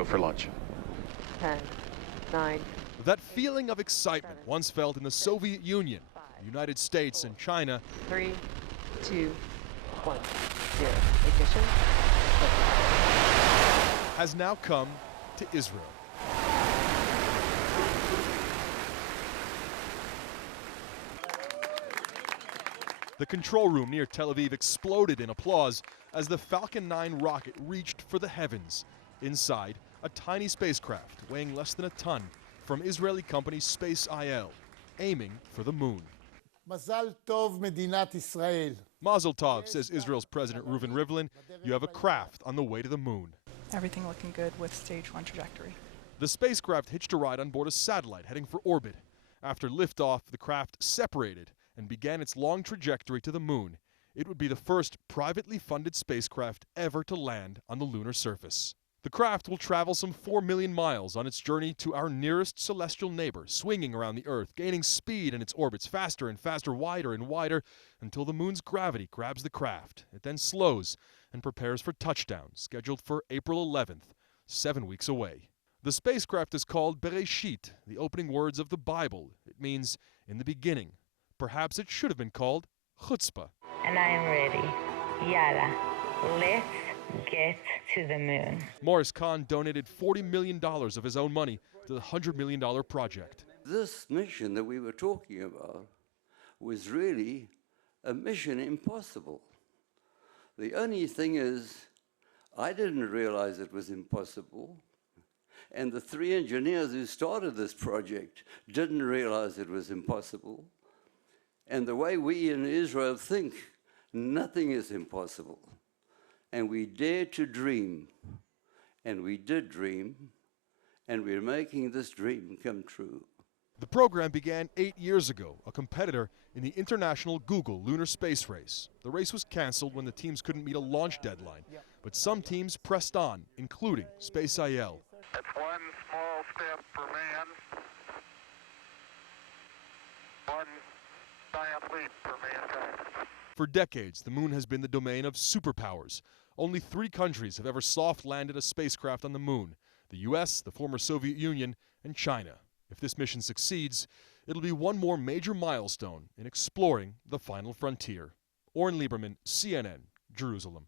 go for launch. 10, 9. That feeling of excitement once felt in the Soviet Union, the United States, and China 3, 2, 1, 0. Ignition. has now come to Israel. The control room near Tel Aviv exploded in applause as the Falcon 9 rocket reached for the heavens. Inside, a tiny spacecraft weighing less than a ton from Israeli company Space IL, aiming for the moon. Mazal tov, Medinat Israel. Mazel tov, says Israel's President Reuven Rivlin. You have a craft on the way to the moon. Everything looking good with stage 1 trajectory. The spacecraft hitched a ride on board a satellite heading for orbit. After liftoff, the craft separated and began its long trajectory to the moon. It would be the first privately funded spacecraft ever to land on the lunar surface. The craft will travel some 4 million miles on its journey to our nearest celestial neighbor, swinging around the Earth, gaining speed in its orbits faster and faster, wider and wider, until the moon's gravity grabs the craft. It then slows and prepares for touchdown, scheduled for April 11th, 7 weeks away. The spacecraft is called Bereshit, the opening words of the Bible. It means, in the beginning. Perhaps it should have been called Chutzpah. And I am ready. Yalla, let's get to the moon. Morris Kahn donated $40 million of his own money to the $100 million project. This mission that we were talking about was really a mission impossible. The only thing is, I didn't realize it was impossible. And the 3 engineers who started this project didn't realize it was impossible. And the way we in Israel think, nothing is impossible. And we dare to dream. And we did dream. And we're making this dream come true. The program began 8 years ago, a competitor in the international Google lunar space race. The race was canceled when the teams couldn't meet a launch deadline. But some teams pressed on, including Space IL. That's one small step for man, one giant leap for mankind. For decades, the moon has been the domain of superpowers. Only 3 countries have ever soft-landed a spacecraft on the moon: the U.S., the former Soviet Union, and China. If this mission succeeds, it'll be one more major milestone in exploring the final frontier. Oren Lieberman, CNN, Jerusalem.